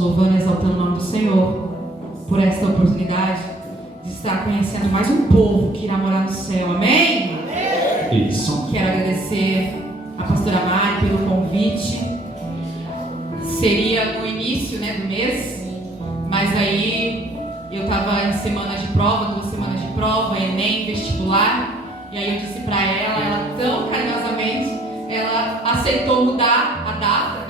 louvando e exaltando o nome do Senhor por esta oportunidade de estar conhecendo mais um povo que irá morar no céu. Amém? Isso. Quero agradecer a pastora Mari pelo convite. Seria no início, do mês, mas aí eu estava em semanas de prova, 2 semanas de prova, Enem, vestibular, e aí eu disse para ela tão carinhosamente, ela aceitou mudar a data,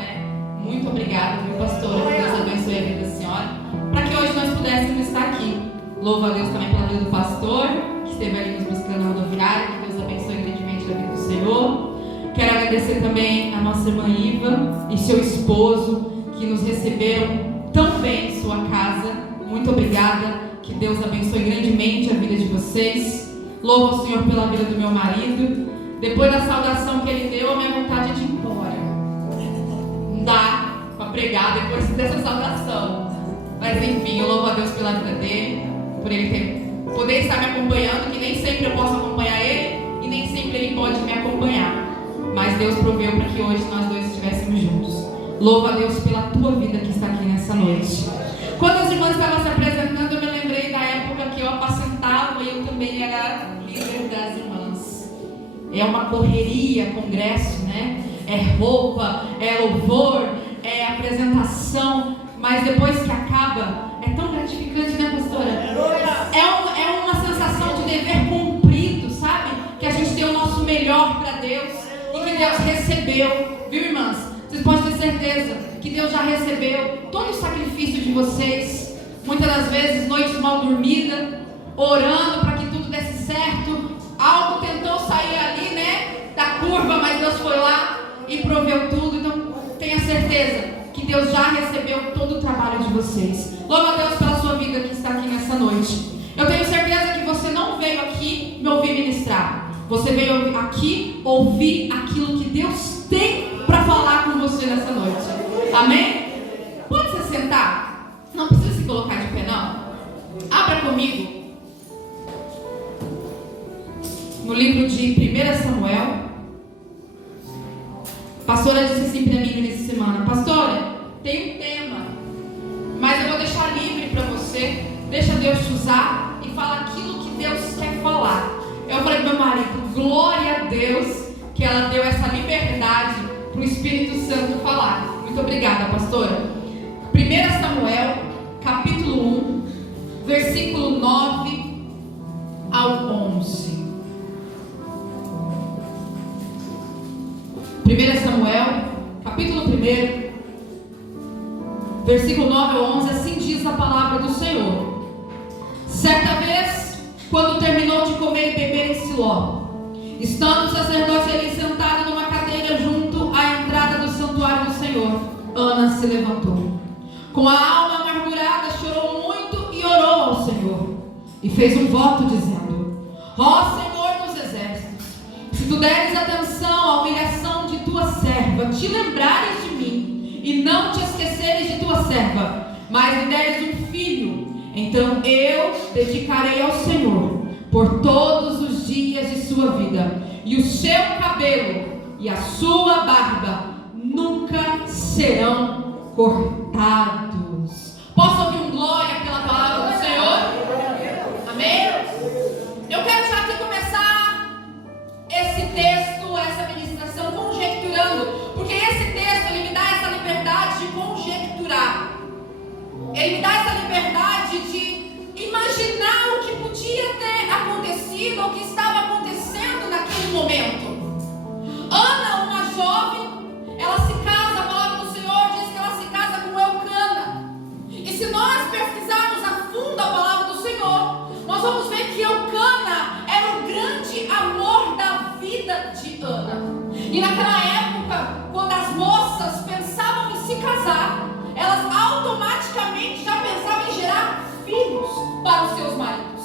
Muito obrigada, viu, pastora? Que Deus abençoe a vida da senhora, para que hoje nós pudéssemos estar aqui. Louvo a Deus também pela vida do pastor, que esteve ali nos buscando na rodoviária, que Deus abençoe grandemente a vida do Senhor. Quero agradecer também a nossa irmã Iva e seu esposo, que nos receberam tão bem em sua casa. Muito obrigada, que Deus abençoe grandemente a vida de vocês. Louvo ao Senhor pela vida do meu marido. Depois da saudação que ele deu, a minha vontade é de ir embora. Não dá para pregar depois dessa saudação. Mas enfim, eu louvo a Deus pela vida dele, por ele poder estar me acompanhando, que nem sempre eu posso acompanhar ele e nem sempre ele pode me acompanhar. Mas Deus proveu para que hoje nós dois estivéssemos juntos. Louvo a Deus pela tua vida que está aqui nessa noite. Quando as irmãs estavam se apresentando, eu me lembrei da época que eu apacentava e eu também era líder das irmãs. É uma correria, congresso, É roupa, é louvor, é apresentação, mas depois que acaba, é tão gratificante, pastora? É uma sensação de dever cumprido, sabe? Que a gente deu o nosso melhor para Deus e que Deus recebeu, viu, irmãs? Vocês podem ter certeza que Deus já recebeu todo o sacrifício de vocês. Muitas das vezes, noites mal dormidas, orando para que tudo desse certo. Algo tentou sair ali, da curva, mas Deus foi lá e proveu tudo. Então, tenha certeza que Deus já recebeu todo o trabalho de vocês. Louva a Deus pela sua vida que está aqui nessa noite. Eu tenho certeza que você não veio aqui me ouvir ministrar. Você veio aqui ouvir aquilo que Deus tem para falar com você nessa noite. Amém? Pode se sentar? Não precisa se colocar de pé, não. Abra comigo no livro de 1 Samuel. A pastora disse assim para mim nessa semana: pastora, tem um tema, mas eu vou deixar livre para você. Deixa Deus te usar e fala aquilo que Deus quer falar. Eu falei para meu marido: glória a Deus que ela deu essa liberdade para o Espírito Santo falar. Muito obrigada, pastora. 1 Samuel, capítulo 1, versículo 9 ao 11. 1 Samuel, capítulo 1, versículo 9 ao 11, assim diz a palavra do Senhor. Certa vez, quando terminou de comer e beber em Siló, estando o sacerdote ali sentado numa cadeira junto à entrada do santuário do Senhor, Ana se levantou. Com a alma amargurada, chorou muito e orou ao Senhor. E fez um voto dizendo: ó Senhor dos exércitos, se tu deres atenção à humilhação de tua serva, te lembrares de mim, e não te esqueceres de tua serva, mas me deres um filho, então eu dedicarei ao Senhor por todos os dias de sua vida, e o seu cabelo e a sua barba nunca serão cortados. Posso ouvir um glória pela palavra do Senhor? Amém? Eu quero já aqui começar esse texto, essa ministração conjecturando, porque esse texto ele me dá essa liberdade de conjecturar. Ele me dá essa liberdade de imaginar o que podia ter acontecido ou o que estava acontecendo naquele momento. Ana, uma jovem, ela se casa, a palavra do Senhor diz que ela se casa com Eucana. E se nós pesquisarmos a fundo a palavra do Senhor, nós vamos ver que Eucana era o grande amor da vida de Ana. E naquela época, quando as moças pensavam em se casar, elas automaticamente já pensavam em gerar filhos para os seus maridos.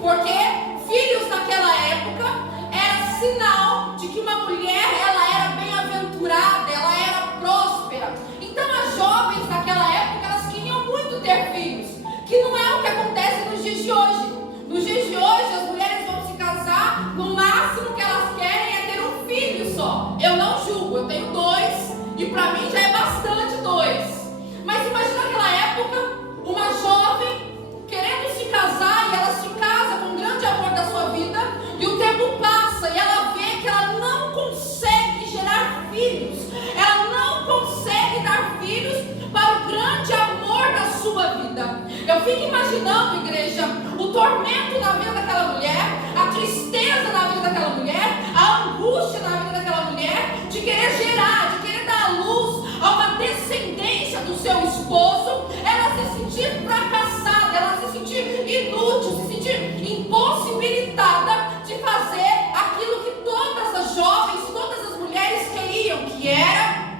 Porque filhos naquela época era sinal de que uma mulher ela era bem-aventurada, ela era próspera. Então as jovens naquela época elas queriam muito ter filhos, que não é o que acontece nos dias de hoje. Nos dias de hoje as mulheres vão se casar, no máximo que elas querem é ter um filho só. Eu não julgo, eu tenho 2 e para mim já é bastante 2. Mas imagina aquela época, uma jovem querendo se casar, e ela se casa com o grande amor da sua vida, e o tempo passa e ela vê que ela não consegue gerar filhos, ela não consegue dar filhos para o grande amor da sua vida. Eu fico imaginando, igreja, o tormento na vida daquela mulher, a tristeza na vida daquela mulher, a angústia na vida daquela mulher, de querer gerar, de querer dar à luz a uma descendência do seu esposo, ela se sentir fracassada, ela se sentir inútil, se sentir impossibilitada de fazer aquilo que todas as jovens, todas as mulheres queriam, que era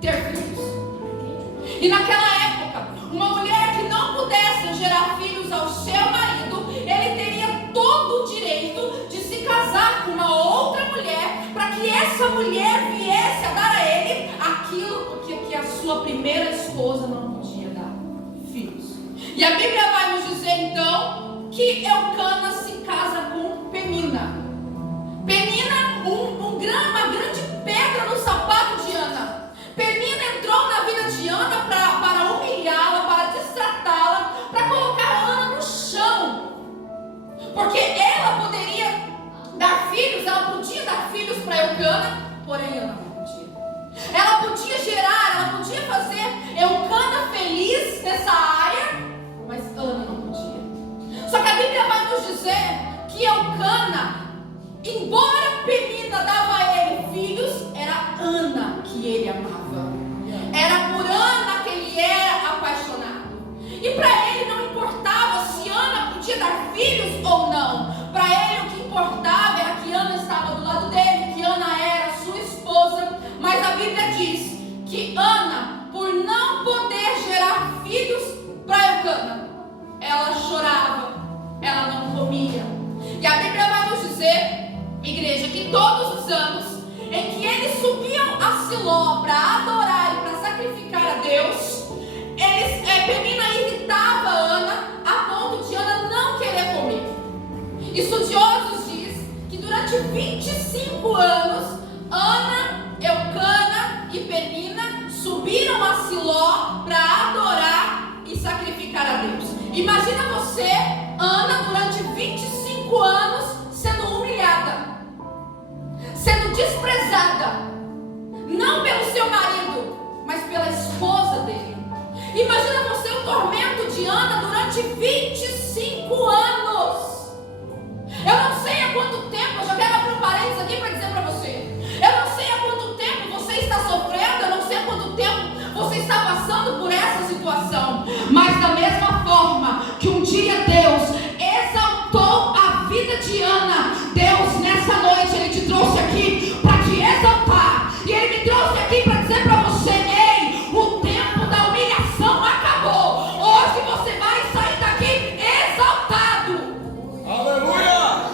ter filhos. E naquela época, uma mulher que não pudesse gerar filhos ao seu marido, ele teria todo o direito de se casar com uma outra mulher, para que essa mulher viesse a dar a ele aquilo que a sua primeira esposa não podia dar: filhos. E a Bíblia vai nos dizer então que Eucana se casa com Penina. Penina, uma grande pedra no sapato de Ana. Penina entrou na vida de Ana para humilhá-la, para destratá-la, para colocar Ana no chão. Porque ela poderia dar filhos, ela podia dar filhos para Eucana, porém Ana não podia. Ela podia gerar, ela podia fazer Eucana feliz nessa área, mas Ana não podia. Só que a Bíblia vai nos dizer que Eucana, embora Penina dava a ele filhos, era Ana que ele amava. Era por Ana que ele era apaixonado. E para ele não importava se Ana podia dar filhos ou não. Para ele o que importava era que Ana estava do lado dele, que Ana era sua esposa. Mas a Bíblia diz que Ana, por não poder gerar filhos para Eucana, ela chorava, ela não comia. E a Bíblia vai nos dizer, igreja, que todos os anos em que eles subiam a Siló para adorar e para sacrificar a Deus, Penina irritava Ana a ponto de Ana não querer comer. Estudiosos dizem que durante 25 anos, Ana, Eucana e Penina subiram a Siló para adorar e sacrificar a Deus. Imagina você, Ana, durante 25 anos sendo humilhada, sendo desprezada, não pelo seu marido, mas pela esposa dele. Imagina você o tormento de Ana durante 25 anos. Eu não sei há quanto tempo, eu já quero abrir um parênteses aqui para dizer para você. Eu não sei há quanto tempo você está sofrendo, eu não sei há quanto tempo você está passando por essa situação. Mas da mesma forma que um dia Deus exaltou a vida de Ana, Deus nessa noite Ele te trouxe aqui para te exaltar. E Ele me trouxe aqui para dizer para você: ei, o tempo da humilhação acabou. Hoje você vai sair daqui exaltado. Aleluia!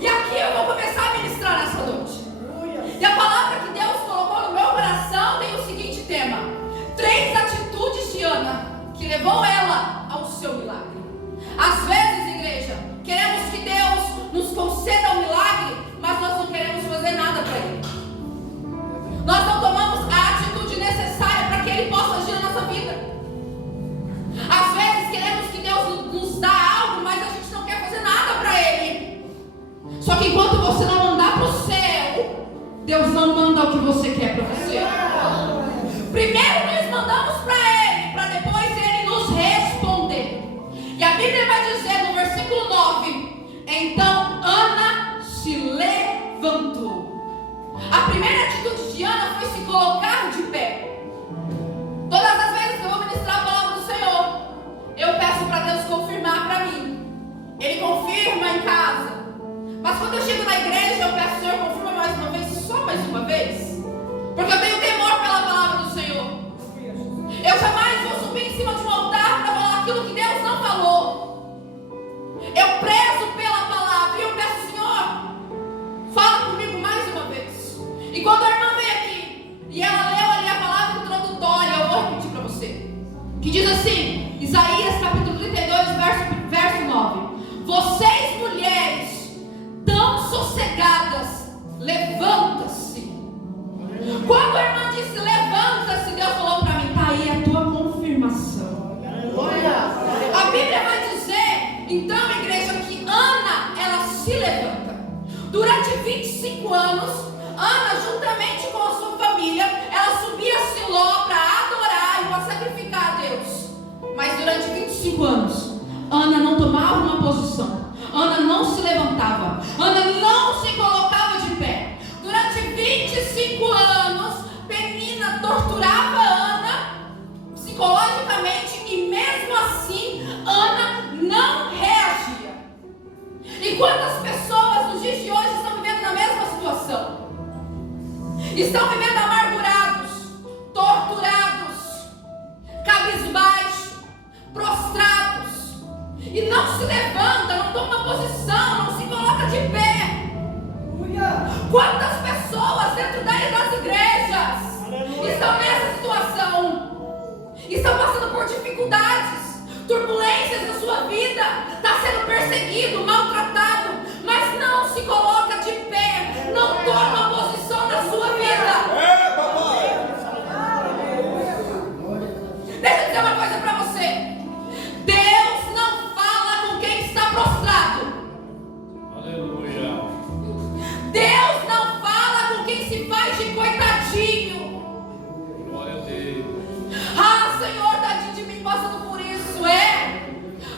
E aqui eu vou começar a ministrar nessa noite. E a palavra que Deus colocou no meu coração tem o seguinte tema: 3 atitudes de Ana que levou ela ao seu milagre. Às vezes, igreja, queremos que Deus nos conceda um milagre, mas nós não queremos fazer nada para Ele. Nós não tomamos a atitude necessária para que Ele possa agir na nossa vida. Às vezes queremos que Deus nos dá algo, mas a gente não quer fazer nada para Ele. Só que enquanto você não mandar para o céu, Deus não manda o que você quer para você. Primeiro nós mandamos para Ele, para depois Ele nos responder. E a Bíblia vai dizer no versículo 9: então Ana se levantou. A primeira atitude de Ana foi se colocar de pé. Todas as vezes que eu vou ministrar a palavra do Senhor, eu peço para Deus confirmar para mim. Ele confirma em casa. Mas quando eu chego na igreja, eu peço: Senhor, confirma mais uma vez, só mais uma vez. Porque eu tenho temor pela palavra do Senhor. Eu jamais vou subir em cima de um altar para falar aquilo que Deus não falou. Eu prezo pela palavra e eu peço: Senhor, fala comigo mais uma vez. E quando a irmã veio aqui e ela leu ali a palavra introdutória, eu vou repetir para você, que diz assim, Isaías capítulo 32, verso 9: vocês mulheres tão sossegadas, levanta-se. Quando a irmã disse levanta-se, Deus falou para mim: tá aí a tua confirmação. Então, igreja, que Ana, ela se levanta. Durante 25 anos, Ana, juntamente com a sua família, ela subia a Siló para adorar e para sacrificar a Deus. Mas durante 25 anos, Ana não tomava uma posição. Ana não se levantava. Ana não se colocava de pé. Durante 25 anos, Penina torturava Ana psicologicamente e mesmo assim, Ana não reagia. E quantas pessoas nos dias de hoje estão vivendo na mesma situação? Estão vivendo amargurados, torturados, cabisbaixos, prostrados, e não se levanta, não toma posição, não se coloca de pé. Quantas pessoas dentro das igrejas estão nessa situação? Estão passando por dificuldades, turbulências na sua vida, está sendo perseguido, maltratado, mas não se coloca de pé, não toma posição na sua vida. Deixa eu dizer uma coisa para você. Deus não fala com quem está prostrado. Aleluia. Deus não fala com quem se faz de coitadinho. Glória a Deus. Ah, Senhor, tadinho de mim passando por isso.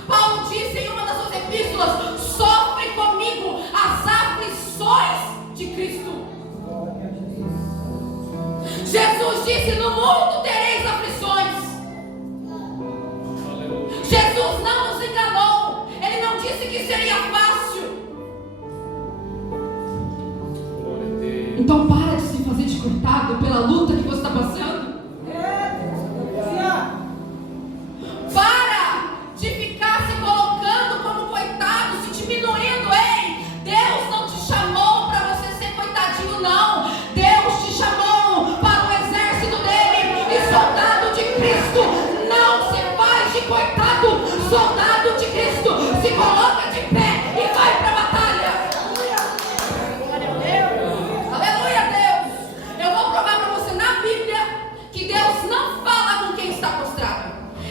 Paulo disse em uma das suas epístolas: sofre comigo as aflições de Cristo. Jesus disse: no mundo tereis aflições. Jesus não nos enganou. Ele não disse que seria fácil. Então para de se fazer de coitado pela luta que você está passando. Para de ficar se colocando como coitado, se diminuindo. Ei, Deus não te chamou para você ser coitadinho, não. Deus te chamou para o exército dele. E soldado de Cristo não se faz de coitado. Soldado de Cristo se coloca de pé e vai para a batalha. Aleluia, Deus. Eu vou provar para você na Bíblia que Deus não fala com quem está prostrado.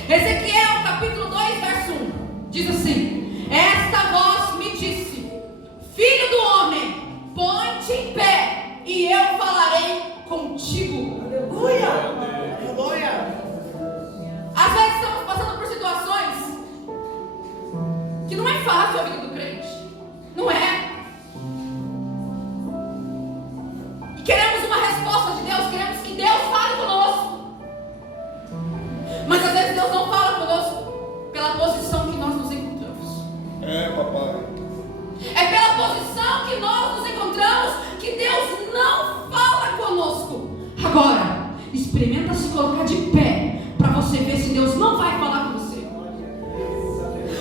Ezequiel capítulo 2, verso 1 diz assim: esta voz me disse: filho do homem, põe-te em pé e eu falarei contigo. Aleluia. Aleluia. Às vezes estamos passando por situações que não é fácil a vida do crente. Não é. E queremos uma resposta de Deus, queremos que Deus fale conosco. Mas às vezes Deus não fala conosco pela posição que nós nos encontramos. Papai. É pela posição que nós nos encontramos que Deus não fala conosco. Agora, experimenta se colocar de pé para você ver se Deus não vai falar com você.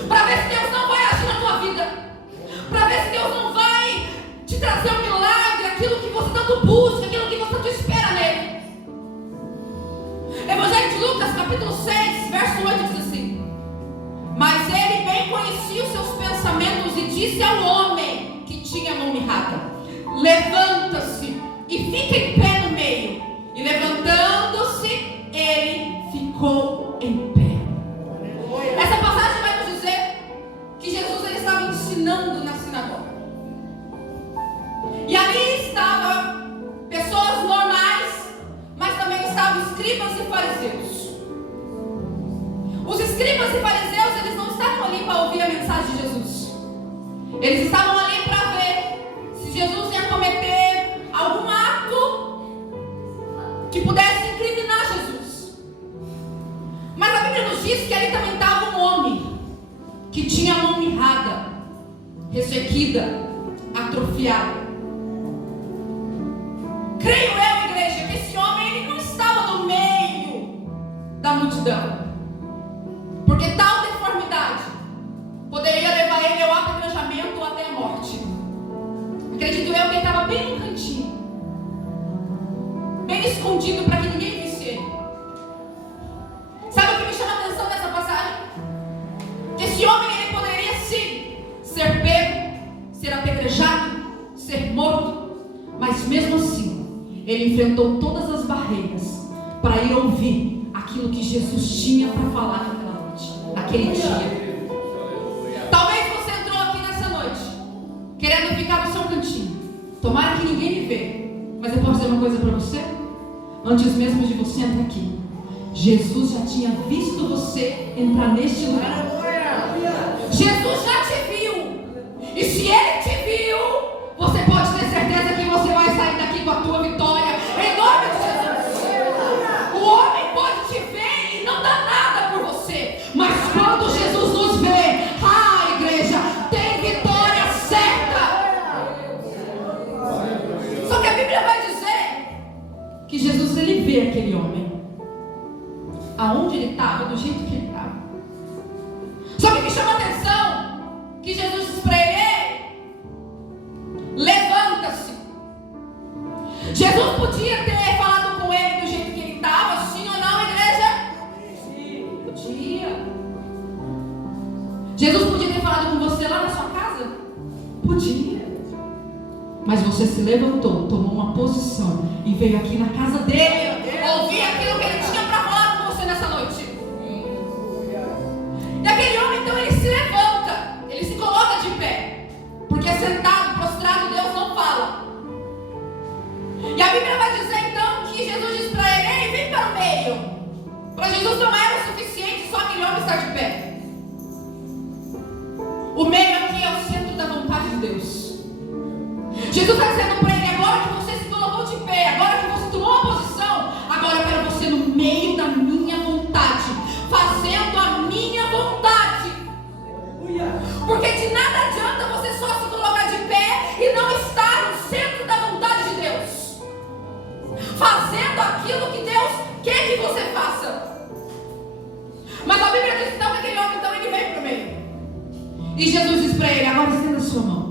Para ver se Deus não vai agir na tua vida. Para ver se Deus não vai te trazer um milagre, aquilo que você tanto busca, aquilo que você tanto espera nele. Evangelho de Lucas, capítulo 6, verso 8 diz assim: mas ele bem conhecia os seus pensamentos e disse ao homem que tinha a mão mirrada: levanta-se e fica em pé no meio. E levantando-se, ele ficou em pé. Essa passagem vai nos dizer que Jesus ele estava ensinando na sinagoga. E ali estavam pessoas normais, mas também estavam escribas e fariseus. Os escribas e fariseus, eles não estavam ali para ouvir a mensagem de Jesus. Eles estavam ali para ver se Jesus ia cometer algum ato que pudesse incriminar Jesus. Mas a Bíblia nos diz que ali também estava um homem que tinha a mão mirrada, ressequida, atrofiada. Creio eu, igreja, que esse homem ele não estava no meio da multidão, porque tal deformidade poderia levar ele ao apedrejamento ou até a morte. Acredito eu que ele estava bem no cantinho, bem escondido para que ninguém visse ele. Sabe o que me chama a atenção nessa passagem? Que esse homem ele poderia sim ser pego, ser apedrejado, ser morto, mas mesmo assim ele enfrentou todas as barreiras para ir ouvir aquilo que Jesus tinha para falar naquela noite, naquele dia. Talvez querendo ficar no seu cantinho. Tomara que ninguém me vê. Mas eu posso dizer uma coisa para você? Antes mesmo de você entrar aqui, Jesus já tinha visto você entrar neste lugar. Jesus já te viu. E se Ele te viu, você pode ter certeza que você vai sair daqui com a tua vitória. Em nome de Jesus. O homem pode te ver e não dá nada por você. Mas quando Jesus nos vê, igreja, tem vitória certa. Só que a Bíblia vai dizer que Jesus, ele vê aquele homem aonde ele estava, do jeito que ele estava. Só que me chama a atenção que Jesus disse para ele: levanta-se. Jesus podia ter falado com ele do jeito que ele estava, sim ou não, igreja? Sim. Podia. Jesus podia ter falado com você lá na sua casa? Podia. Mas você se levantou, tomou uma posição e veio aqui na casa dele ouvir aquilo que ele tinha para falar com você nessa noite. E aquele homem, então, ele se levanta, ele se coloca de pé, porque sentado, prostrado, Deus não fala. E a Bíblia vai dizer então que Jesus diz para ele: ei, vem para o meio. Para Jesus não era o suficiente só aquele homem estar de pé. O meio aqui é o centro da vontade de Deus. Jesus está dizendo para ele: agora que você se colocou de pé, agora que você tomou uma posição, agora eu quero você no meio da minha vontade, fazendo a minha vontade. Porque de nada adianta você só se colocar de pé e não estar no centro da vontade de Deus, fazendo aquilo que Deus quer que você faça. Mas a Bíblia diz então que aquele homem, então, ele vem para o meio. E Jesus diz para ele: agora estenda a sua mão.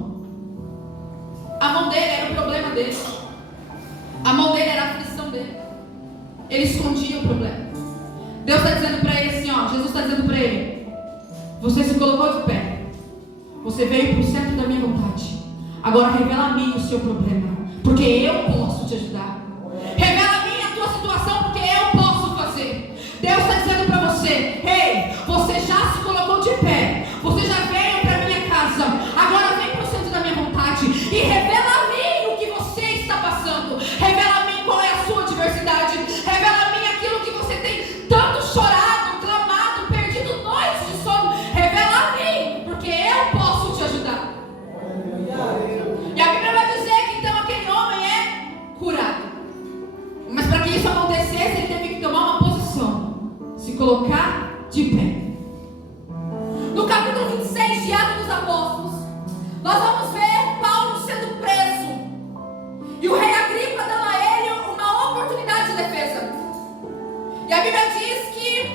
A mão dele era o problema dele. A mão dele era a aflição dele. Ele escondia o problema. Deus está dizendo para ele assim, Jesus está dizendo para ele: você se colocou de pé, você veio para o centro da minha vontade, agora revela a mim o seu problema, porque eu posso te ajudar. Revela a mim a tua situação, porque eu posso fazer. Deus está dizendo para você: ei, você já se colocou de pé, você já veio para a minha casa, agora vem para o centro da minha vontade e revela a mim o que você está passando. Revela a mim qual é a sua adversidade. Revela a mim aquilo que você tem tanto chorado, clamado, perdido noites de sono. Revela a mim, porque eu posso te ajudar. E a Bíblia vai dizer que então aquele homem é curado. Mas para que isso acontecesse, ele teve que tomar uma posição, se colocar de pé. No capítulo 26 de Atos dos Apóstolos, nós vamos ver Paulo sendo preso e o rei Agripa dando a ele uma oportunidade de defesa. E a Bíblia diz que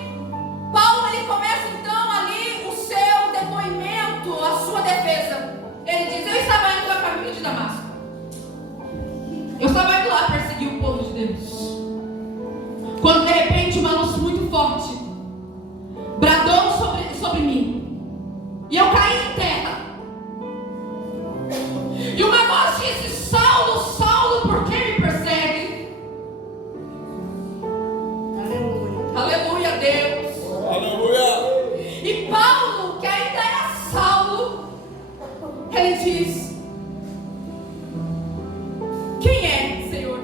Paulo, ele começa então ali o seu depoimento, a sua defesa. Ele diz: eu estava indo a caminho de Damasco, eu estava indo lá perseguir o povo de Deus, quando de repente uma luz muito forte bradou sobre mim, e eu caí em terra. E uma voz disse: Saulo, Saulo, por que me persegue? Aleluia, Deus. Aleluia. E Paulo, que ainda era Saulo, ele diz: quem é, Senhor?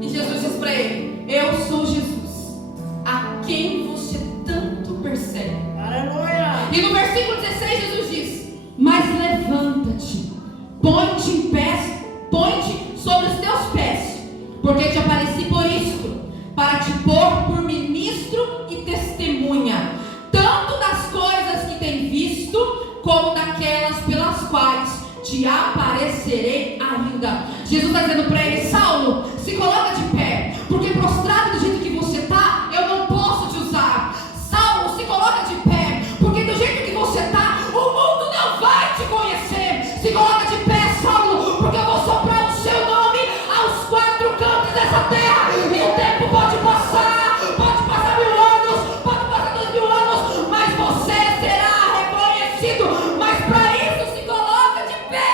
E Jesus diz para ele: eu sou Jesus, a quem você tanto persegue. Aleluia. E no versículo 16 Jesus diz: mas levanta-te, põe-te em pé, põe-te sobre os teus pés, porque te apareci por isto, para te pôr por ministro e testemunha, tanto das coisas que tem visto, como daquelas pelas quais te aparecerei ainda. Jesus está dizendo para ele: Saulo, se coloca de pé, porque prostrado do jeito que você está, eu não posso te usar. Saulo, se coloca de pé, porque do jeito que você está, o mundo não vai te conhecer. Se coloca de pé, Saulo, porque eu vou soprar o seu nome aos quatro cantos dessa terra, e o tempo pode passar 1000 anos, pode passar 2000 anos, mas você será reconhecido. Mas para isso, se coloca de pé.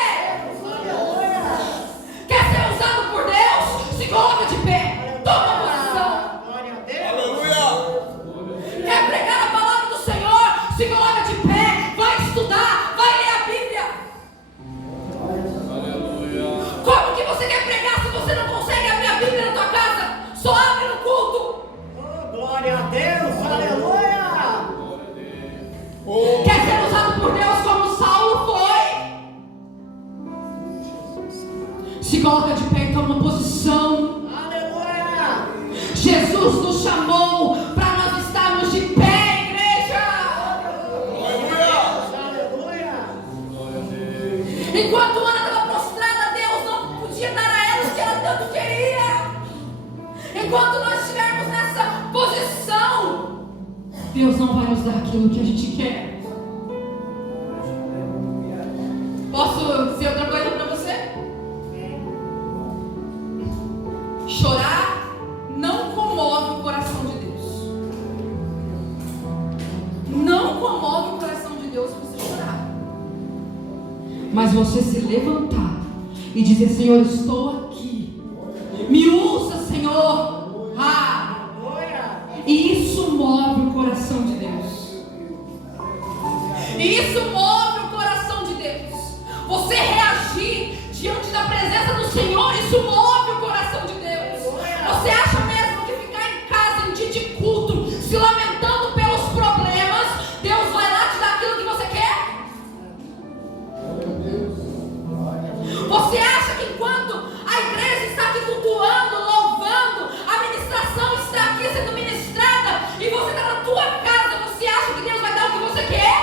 Quer ser usado por Deus? Se coloca de pé. coloca de pé e toma uma posição. Aleluia! Jesus nos chamou para nós estarmos de pé, igreja. Aleluia! Enquanto Ana estava prostrada, Deus não podia dar a ela o que ela tanto queria. Enquanto nós estivermos nessa posição, Deus não vai nos dar aquilo que a gente quer. Posso dizer outra coisa para você? Chorar não comove o coração de Deus. Não comove o coração de Deus você chorar. Mas você se levantar e dizer: Senhor, estou aqui. Me usa, Senhor. E isso move o coração de Deus. Isso move o coração de Deus. Você reagir diante da presença do Senhor, isso move o coração de Deus. Você acha mesmo que ficar em casa em dia de culto, se lamentando pelos problemas, Deus vai lá te dar aquilo que você quer? Você acha que enquanto a igreja está aqui cultuando, louvando, a ministração está aqui sendo ministrada e você está na tua casa, você acha que Deus vai dar o que você quer?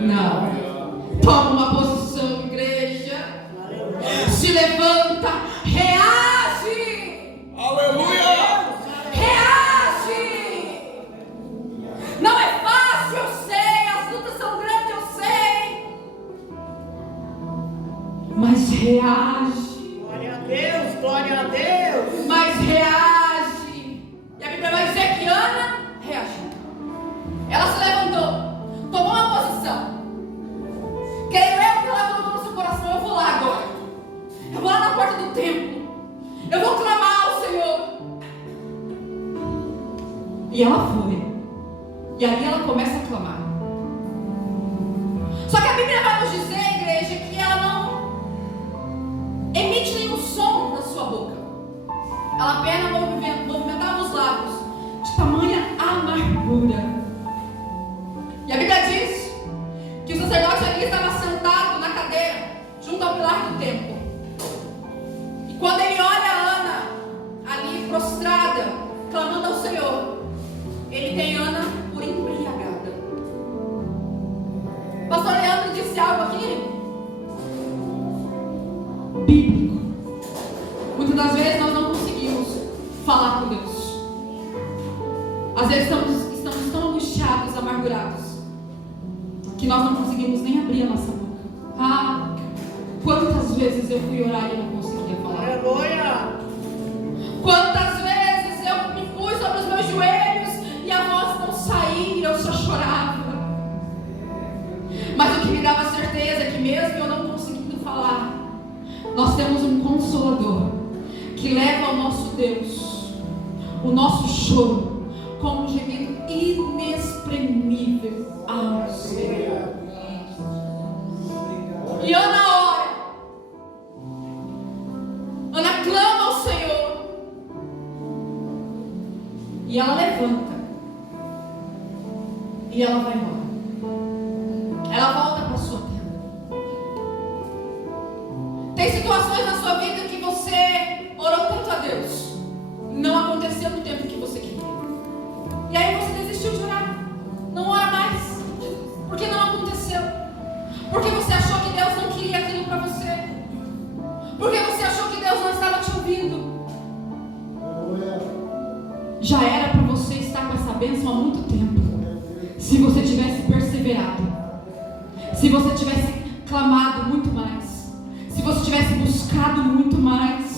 Não. Toma uma posição, igreja. Se levanta, reage. Aleluia! Reage. Não é fácil, eu sei. As lutas são grandes, eu sei. Mas reage. Glória a Deus, glória a Deus. Mas reage. E a Bíblia vai dizer que Ana reagiu. Ela se levantou, tomou uma posição. Creio eu que ela colocou no seu coração: eu vou lá agora. Eu vou lá na porta do templo. Eu vou clamar ao Senhor. E ela foi. E ali ela começa a clamar. Só que a Bíblia vai nos dizer, igreja, que ela não emite nenhum som da sua boca. Ela apenas movimentava os lábios de tamanha amargura. E a Bíblia diz que o sacerdote ali estava sentado na cadeira, junto ao pilar do templo. E quando ele olha a Ana ali prostrada, clamando ao Senhor, ele tem Ana por embriagada. Pastor Leandro disse algo aqui bíblico. Muitas das vezes nós não conseguimos falar com Deus. Às vezes estamos tão angustiados, amargurados, que nós não conseguimos nem abrir a nossa boca. Quantas vezes eu fui orar e não conseguia falar? Aleluia! Quantas vezes eu me pus sobre os meus joelhos e a voz não saía, eu só chorava. Mas o que me dava certeza é que mesmo eu não conseguindo falar, nós temos um Consolador que leva ao nosso Deus o nosso choro como um gemido inexprimível ao Senhor. E Ana ora. Ana clama ao Senhor. E ela levanta. E ela vai embora. Ela volta para a sua tenda. Tem situações na sua vida que você orou tanto a Deus, não aconteceu no tempo que você queria. E aí você desistiu de orar. Não ora mais. Porque não aconteceu. Porque você achou que Deus não queria aquilo para você. Porque você achou que Deus não estava te ouvindo. Já era para você estar com essa bênção há muito tempo. Se você tivesse perseverado. Se você tivesse clamado muito mais. Se você tivesse buscado muito mais.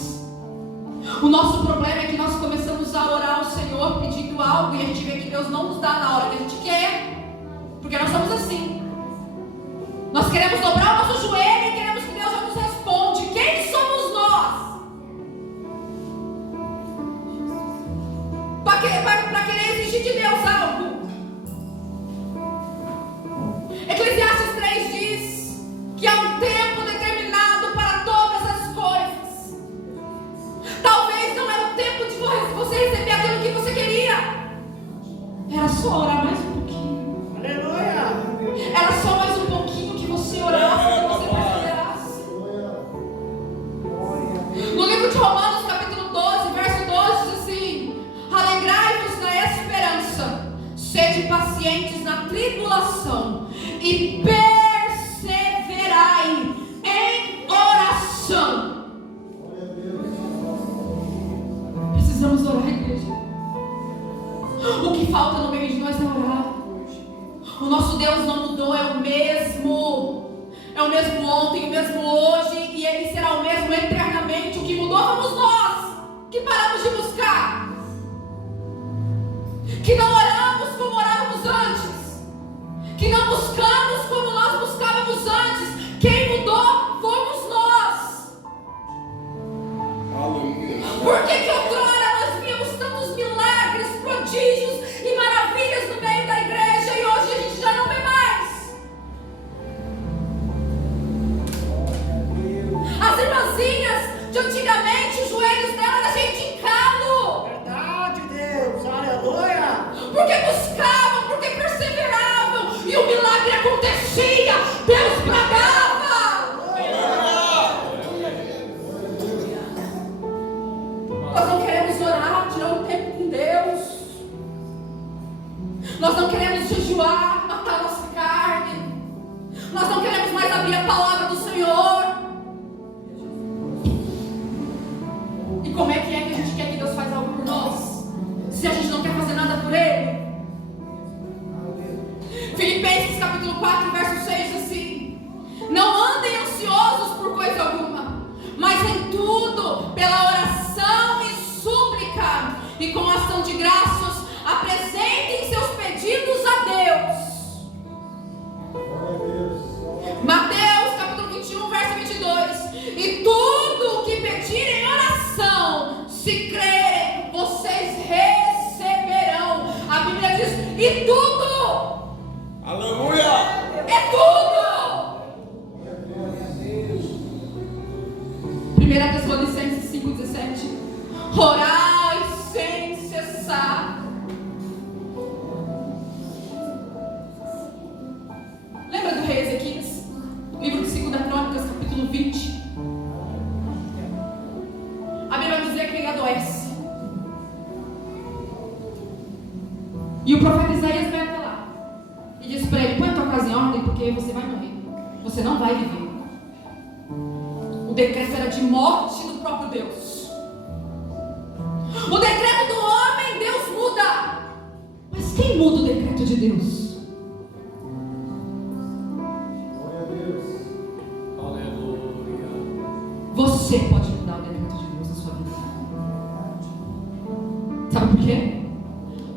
O nosso problema é que nós começamos a orar ao Senhor pedindo algo e a gente vê que Deus não nos dá na hora que a gente quer. Porque nós somos assim. Nós queremos dobrar o nosso joelho e queremos que Deus já nos responde. Quem somos nós? Para querer exigir de Deus algo. Eclesiastes 3 diz que há um tempo determinado para todas as coisas. Talvez não era o tempo de você receber aquilo que você queria. Era só orar mais um pouquinho. Aleluia! Era só mais um pouquinho que você orasse e você perseverava. e perseverai em oração. Precisamos orar, igreja. O que falta no meio de nós é orar. O nosso Deus não mudou, é o mesmo. É o mesmo ontem, o mesmo hoje, e Ele será o mesmo eternamente. O que mudou fomos nós, que paramos de buscar, que não oramos como orávamos antes, que não buscamos como nós buscávamos antes. Quem mudou fomos nós. Por que outrora nós víamos tantos milagres, prodígios e maravilhas no meio da igreja e hoje a gente já não vê mais? As irmãzinhas de antigamente, os joelhos dela era cheio de calo. Verdade, Deus. Aleluia. Porque buscavam, porque perseveravam e o milagre acontecia. Deus pagava. Nós não queremos orar, tirar um tempo com Deus. Nós não queremos jejuar, matar a nossa carne. Nós não queremos mais abrir a palavra do Senhor. E como é que a gente quer que Deus faça algo por nós, se a gente não quer fazer nada por Ele? Filipenses capítulo 4, verso 6 diz assim: não andem ansiosos por coisa alguma, mas em tudo, pela oração e súplica, e com ação de graças, apresentem seus pedidos a Deus. Mateus capítulo 21, verso 22: e tudo o que pedirem em oração, se crerem, vocês receberão. A Bíblia diz: e tudo. Aleluia! É tudo. 1 Tessalonicenses 5,17: orai sem cessar. Lembra do rei Ezequias? Livro de 2 Crônicas, capítulo 20. A Bíblia vai dizer que ele adoece. E o profeta Isaías vai até lá e diz para ele: põe a tua casa em ordem, porque você vai morrer. Você não vai viver. O decreto era de morte do próprio Deus. O decreto do homem, Deus muda. Mas quem muda o decreto de Deus? Você pode mudar o decreto de Deus na sua vida. Sabe por quê?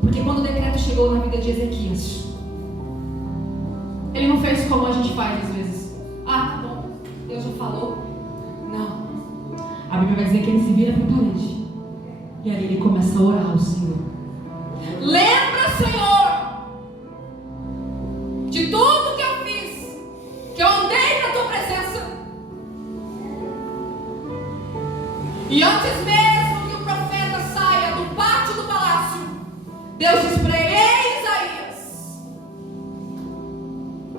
Porque quando o decreto chegou na vida de Ezequias, ele não fez como a gente faz às vezes. Ah, tá bom, Deus já falou. Não. A Bíblia vai dizer que ele se vira para a parede. E aí ele começa a orar ao Senhor. Lembra, Senhor, de tudo que eu fiz, que eu andei na tua presença. E antes mesmo que o profeta saia do pátio do palácio, Deus diz para ele: ei, Isaías,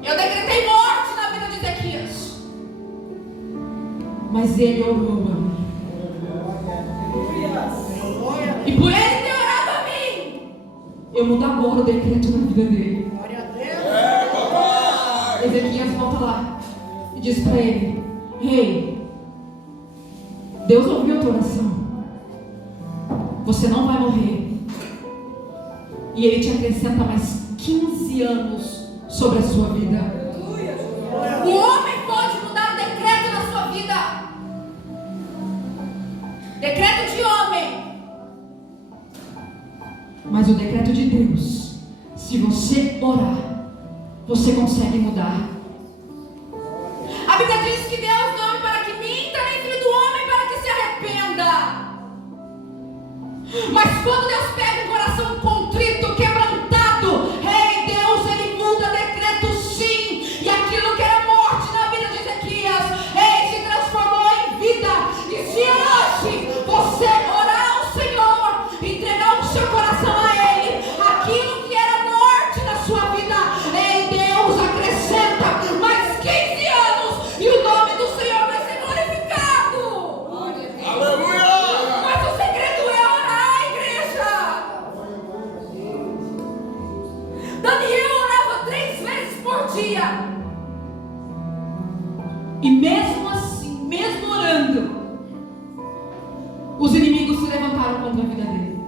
eu decretei morte na vida de Ezequias. Mas ele orou a mim. E por ele ter orado a mim, eu mudo agora o decreto na vida dele. Glória a Deus. Ezequias volta lá e diz para ele: ei, Deus ouviu a tua oração. Você não vai morrer. E ele te acrescenta mais 15 anos sobre a sua vida. O homem pode mudar o decreto na sua vida. Decreto de homem. Mas o decreto de Deus, se você orar, você consegue mudar. A Bíblia diz que Deus não é homem para que minta, nem filho do homem para que se arrependa. Mas quando Deus pega um coração contrito, quebrantado, ei, Deus, ele muda decreto sim. E aquilo que era morte na vida de Ezequias, ei, se transformou em vida. E se hoje você orar ao Senhor, entregar o seu coração a Ele, aquilo que era morte na sua vida, ei, Deus acrescenta mais 15 anos e o nome do Senhor vai ser glorificado. Aleluia! Mas o segredo é orar, igreja. inimigos se levantaram contra a vida dele.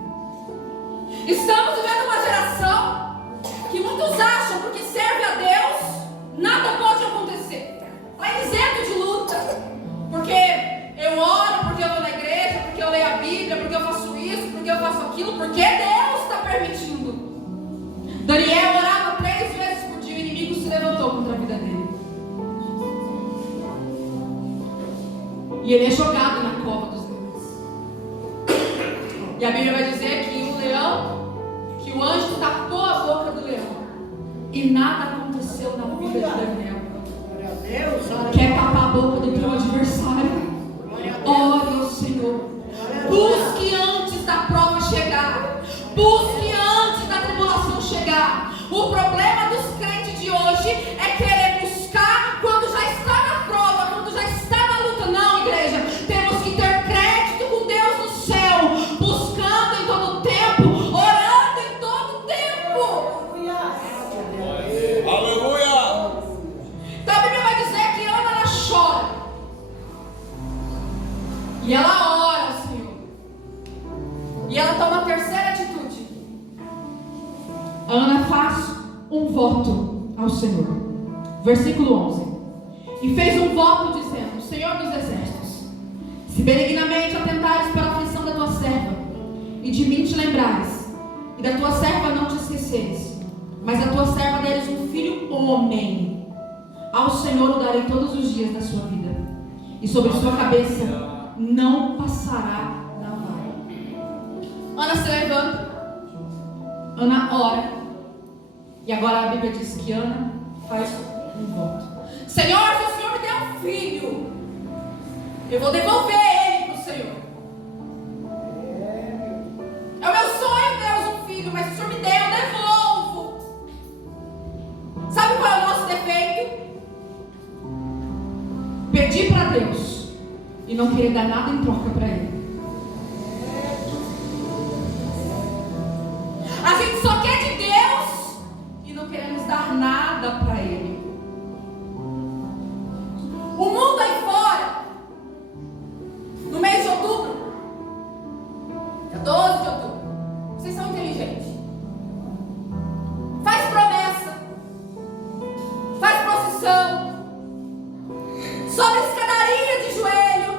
Estamos vivendo uma geração que muitos acham, porque serve a Deus, nada pode acontecer. Está isento de luta, porque eu oro, porque eu vou na igreja, porque eu leio a Bíblia, porque eu faço isso, porque eu faço aquilo, porque Deus está permitindo. Daniel orava 3 vezes por dia, o inimigo se levantou contra a vida dele. E ele é jogado na cova dos leões. E a Bíblia vai dizer que o anjo tapou a boca do leão. E nada aconteceu na vida de Daniel. Glória a Deus, aleluia. Quer tapar a boca do teu adversário? Ore ao Senhor. Busque antes da prova chegar. Busque antes da tribulação chegar. O problema dos crentes de hoje é querer buscar quando já está na prova, quando já está na luta. Não, igreja. Temos que ter crédito com Deus no céu, buscando em todo tempo, orando em todo tempo. Aleluia! Então a Bíblia vai dizer que Ana, ela chora. E ela ora ao Senhor. E ela toma a terceira atitude. Ana faz um voto ao Senhor. Versículo 11. E fez um voto dizendo: Senhor dos exércitos, se benignamente atentares para a aflição da tua serva, e de mim te lembrares, e da tua serva não te esqueceres, mas a tua serva deres um filho homem, ao Senhor o darei todos os dias da sua vida, e sobre sua cabeça não passará navalha. Ana se levanta. Ana ora. E agora a Bíblia diz que Ana faz um voto. Senhor, se o Senhor me der um filho, eu vou devolver ele para o Senhor. É o meu sonho, Deus, um filho, mas se o Senhor me der, eu devolvo. Sabe qual é o nosso defeito? Pedir para Deus e não querer dar nada em troca para Ele. A gente só quer de Deus e não queremos dar nada para Ele. O mundo aí fora, no mês de outubro, dia 12 de outubro, vocês são inteligentes, faz promessa, faz procissão, sobe escadaria de joelho,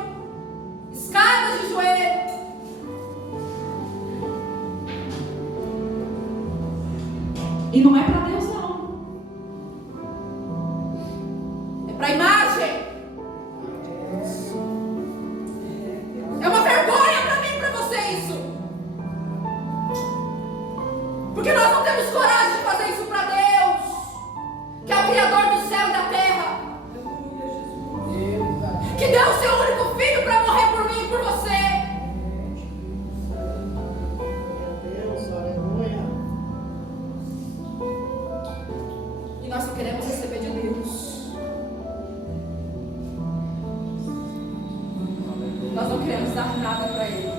escadas de joelho. E não é para Deus, não. É para a imagem. É uma vergonha para mim e para você isso. Porque nós não temos coragem de fazer isso para Deus, que é o Criador do céu e da terra, que deu o seu único filho para morrer por mim e por você. Deus, aleluia. E nós só queremos receber de Deus. Nós não queremos dar nada para Ele.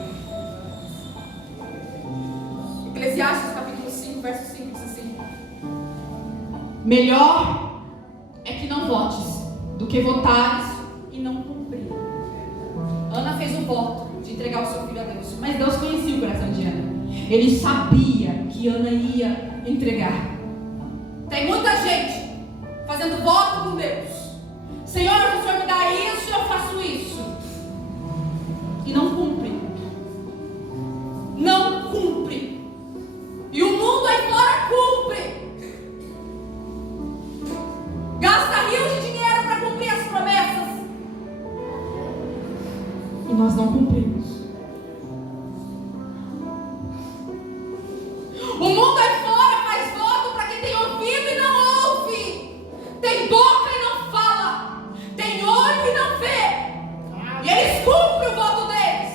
Eclesiastes capítulo 5, verso 5 diz assim: Melhor é que não votes do que votares e não cumprir. Ana fez um voto de entregar o seu filho a Deus. Mas Deus conhecia o coração de Ana. Ele sabia que Ana ia entregar. Tem muita gente fazendo voto com Deus. Senhor, se o Senhor me dá isso, eu faço isso. E não cumpre. Não cumpre. E o mundo aí fora cumpre. Gasta rios de dinheiro para cumprir as promessas. E nós não cumprimos. O mundo aí fora faz voto para quem tem ouvido e não ouve, tem boca e não fala, tem olho e não vê. E eles cumprem o voto deles.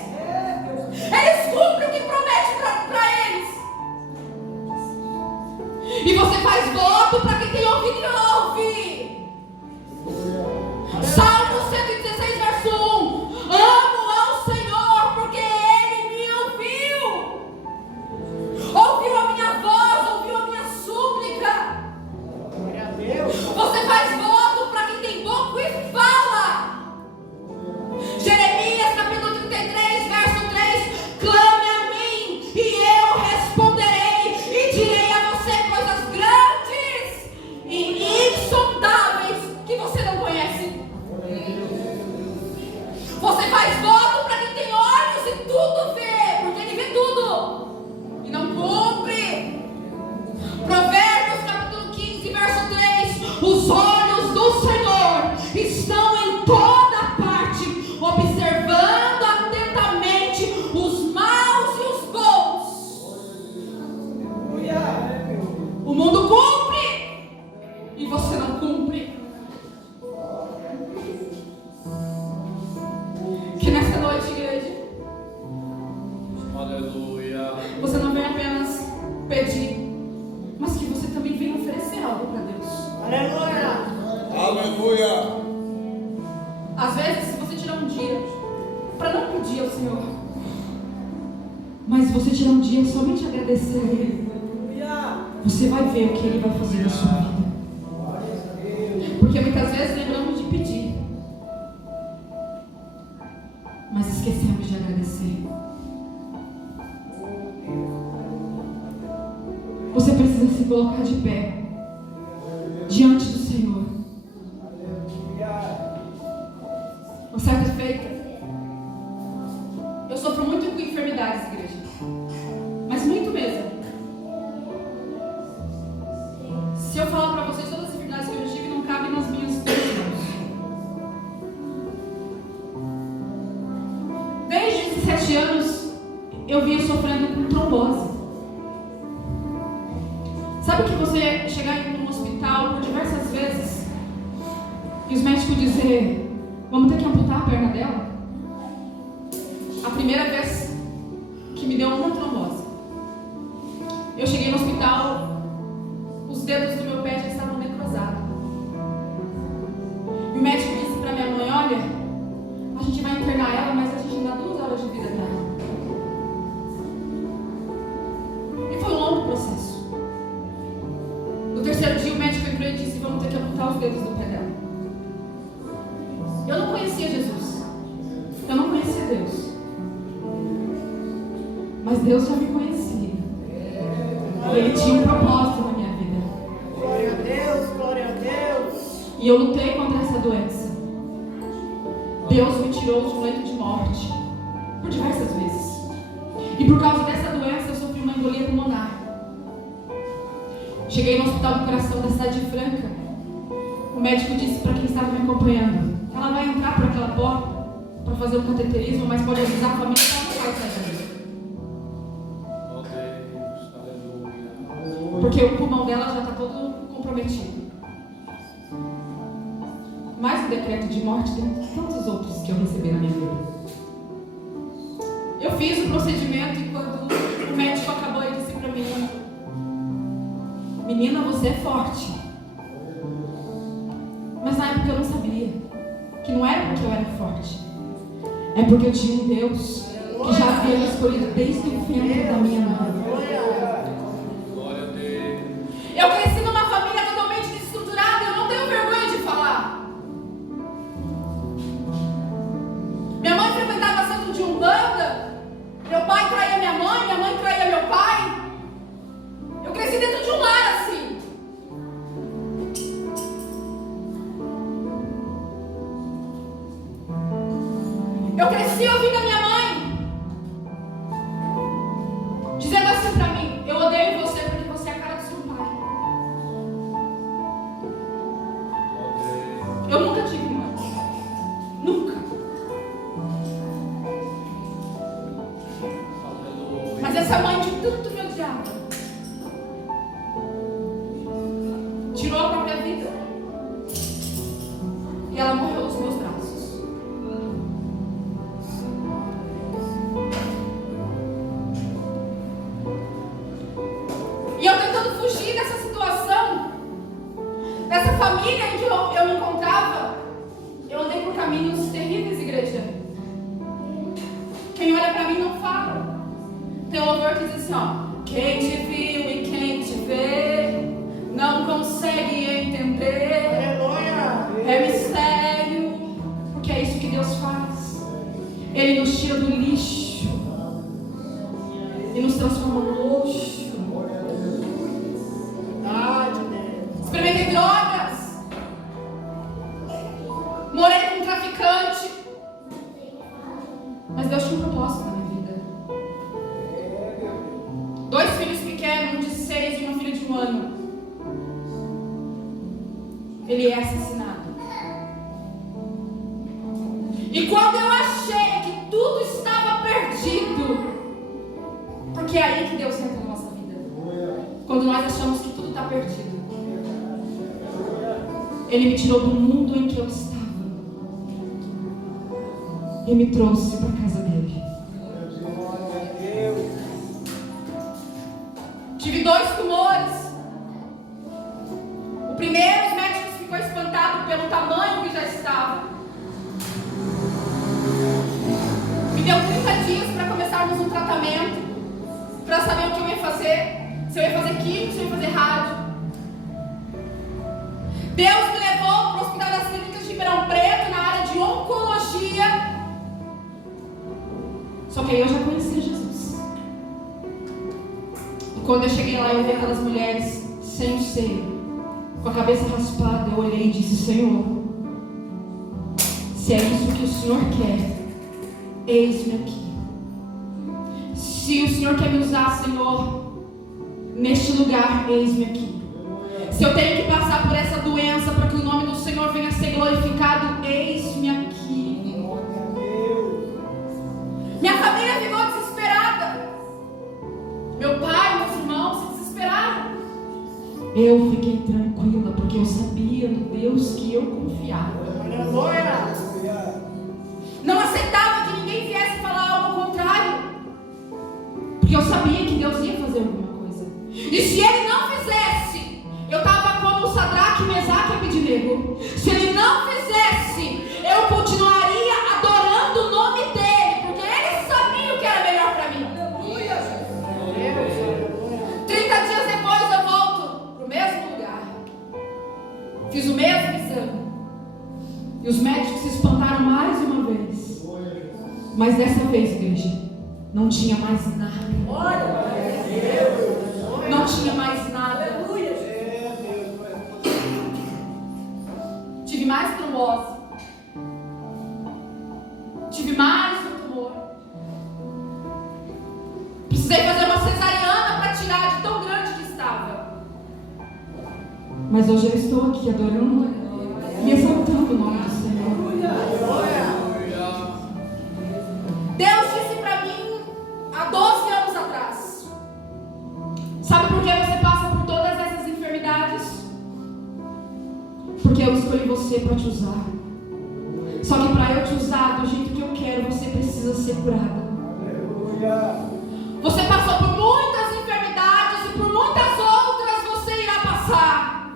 Aleluia. Você não vem apenas pedir, mas que você também vem oferecer algo para Deus. Aleluia. Aleluia. Às vezes, se você tirar um dia para não pedir ao Senhor, mas você tirar um dia somente agradecer a Ele, você vai ver o que Ele vai fazer na sua vida. Porque muitas vezes lembramos de pedir, mas esquecemos de agradecer. Você precisa se colocar de pé diante do Senhor. Uma certa feita, eu sofro muito com enfermidades, igreja, mas muito mesmo. Se eu falar para vocês todas as enfermidades que eu já tive, não cabem nas minhas mãos. Desde 17 anos eu vinha sofrendo com trombose. Sabe que você chegar em um hospital por diversas vezes e os médicos dizer: vamos ter que amputar a perna dela? A primeira vez que me deu uma trombose, eu cheguei no hospital, os dedos do meu pé já estavam necrosados. E o médico disse para minha mãe: olha, a gente vai internar ela, mas a gente dá 2 horas de vida para ela. E foi um longo processo. No terceiro dia o médico entrou e disse: vamos ter que amputar os dedos do pé dela. Eu não conhecia Jesus, eu não conhecia Deus, mas Deus já me conhecia. Ele tinha um propósito na minha vida. Glória a Deus, glória a Deus. E eu lutei contra essa doença. Deus me tirou de um leito de morte por diversas vezes. E por causa dessa doença eu sofri uma embolia pulmonar. Cheguei no Hospital do Coração da cidade de Franca. O médico disse para quem estava me acompanhando: ela vai entrar por aquela porta para fazer um cateterismo, mas pode avisar a família que ela não vai sair dali. Porque o pulmão dela já está todo comprometido. Mais um decreto de morte, tem tantos outros que eu recebi na minha vida. Eu fiz o procedimento e quando o médico acabou, ele disse para mim: menina, você é forte. Mas na época eu não sabia que não era porque eu era forte, é porque eu tinha um Deus que já havia me escolhido desde o ventre da minha mãe. Eu cresci numa família totalmente desestruturada e eu não tenho vergonha de falar. Minha mãe frequentava centro de umbanda, meu pai traía minha mãe traía meu pai. Eu cresci dentro de um lar assim. Eu cresci ouvindo a minha mãe dizendo assim pra mim: eu odeio você porque você é a cara do seu pai. Eu nunca tive mãe. Nunca. Mas essa mãe de tanto me odiava tirou a própria vida. E ela morreu nos meus braços. E eu tentando fugir dessa situação, dessa família em que eu me encontrava, eu andei por caminhos terríveis, igreja. Quem olha pra mim não fala. Tem um louvor que diz assim, ó: quem te viu e quem te vê não consegue entender. Aleluia. É mistério, porque é isso que Deus faz. Ele nos tira do lixo e nos transforma no luxo. Experimentei drogas, morei com um traficante, mas Deus tinha um propósito na minha vida. 2 filhos pequenos, um de 6 e uma filha de 1 ano. Ele é assassinado. E quando eu achei que tudo estava perdido, porque é aí que Deus entra na nossa vida. Quando nós achamos que tudo está perdido, Ele me tirou do mundo em que eu estava e me trouxe para a casa dele. Tive 2 tumores. O primeiro, os médicos ficou espantado pelo tamanho que já estava. Me deu 30 dias para começarmos um tratamento, para saber o que eu ia fazer, se eu ia fazer químico, se eu ia fazer rádio. Deus me levou para o Hospital das Clínicas de Ribeirão Preto, na área de oncologia. Só que aí eu já conhecia Jesus. E quando eu cheguei lá, eu vi aquelas mulheres sem o seio, com a cabeça raspada. Eu olhei e disse: Senhor, se é isso que o Senhor quer, eis-me aqui. Se o Senhor quer me usar, Senhor, neste lugar, eis-me aqui. Se eu tenho que passar por essa doença para que o nome do Senhor venha a ser glorificado, eis-me aqui. Minha família ficou desesperada. Meu pai, meus irmãos se desesperaram. Eu fiquei tranquila, porque eu sabia no Deus que eu confiava. Não aceitava que ninguém viesse falar algo contrário, porque eu sabia que Deus ia fazer alguma coisa. E se Ele não fizesse, eu estava como Sadraque, Mesaque e Abednego. Se Ele não fizesse, eu continuaria adorando o nome dEle, porque Ele sabia o que era melhor para mim. 30 dias depois eu volto para o mesmo lugar. Fiz o mesmo exame. E os médicos se espantaram mais uma vez. Mas dessa vez, igreja, não tinha mais nada. Não tinha mais nada. Tive mais trombose. Tive mais um tumor. Precisei fazer uma cesariana para tirar de tão grande que estava. Mas hoje eu estou aqui adorando e exaltando o nome do Senhor. Deus disse para mim há 12 anos atrás: sabe por que você passa por todas essas enfermidades? Porque eu escolhi você para te usar. Só que para eu te usar do jeito que eu quero, você precisa ser curada. Você passou por muitas enfermidades e por muitas outras você irá passar.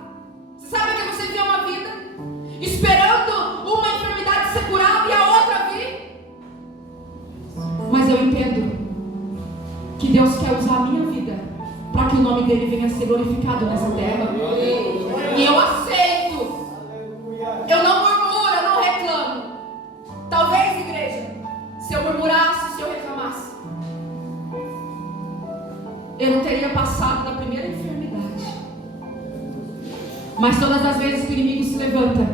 Você sabe que você viveu uma vida esperando uma enfermidade ser curada e a outra vir? Mas eu entendo que Deus quer usar a minha vida para que o nome dele venha a ser glorificado nessa terra. E eu aceito. Eu não murmuro, eu não reclamo. Talvez, igreja, se eu murmurasse, se eu reclamasse, eu não teria passado da primeira enfermidade. Mas todas as vezes que o inimigo se levanta,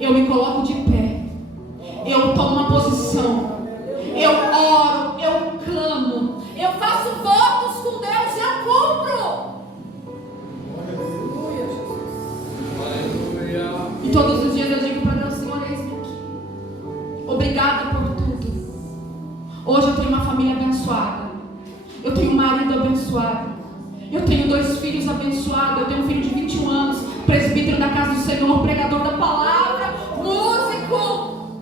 eu me coloco de pé, eu tomo uma posição, eu oro, eu clamo, eu faço votos com Deus e eu cumpro. E todos os dias eu digo para Deus: Senhor, eis-me aqui. Obrigada por tudo. Hoje eu tenho uma família abençoada. Eu tenho um marido abençoado. Eu tenho 2 filhos abençoados. Eu tenho um filho de 21 anos, presbítero da casa do Senhor, pregador da palavra, músico.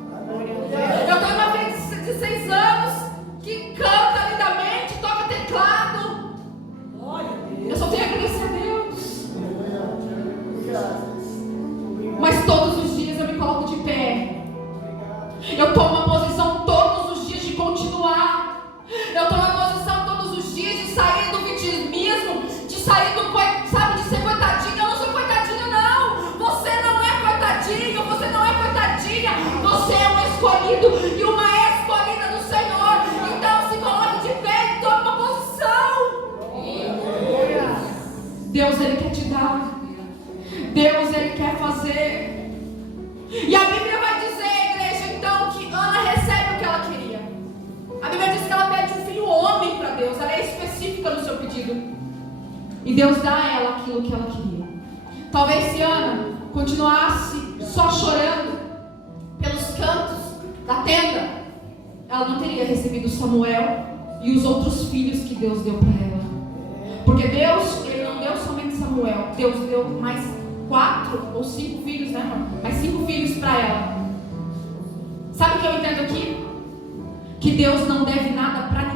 Eu tenho uma filha de 6 anos que canta lindamente, toca teclado. Eu só tenho a agradecer a Deus. Mas todos os dias eu me coloco de pé. Eu tomo uma posição todos os dias de continuar. Eu tomo uma posição todos os dias de sair do vitimismo, de sair do, sabe, de ser coitadinha. Eu não sou coitadinha, não. Você não é coitadinho, você não é coitadinha. Você é um escolhido e uma escolhida do Senhor. Então se coloque de pé e tome uma posição. Deus, Ele quer te dar. Deus, Ele quer fazer. E a Bíblia vai dizer, igreja, então, que Ana recebe o que ela queria. A Bíblia diz que ela pede um filho homem para Deus. Ela é específica no seu pedido. E Deus dá a ela aquilo que ela queria. Talvez se Ana continuasse só chorando pelos cantos da tenda, ela não teria recebido Samuel e os outros filhos que Deus deu para ela. Porque Deus, Ele não deu somente Samuel. Deus deu mais 4 ou 5 filhos, né, irmão? Mais 5 filhos para ela. Sabe o que eu entendo aqui? Que Deus não deve nada para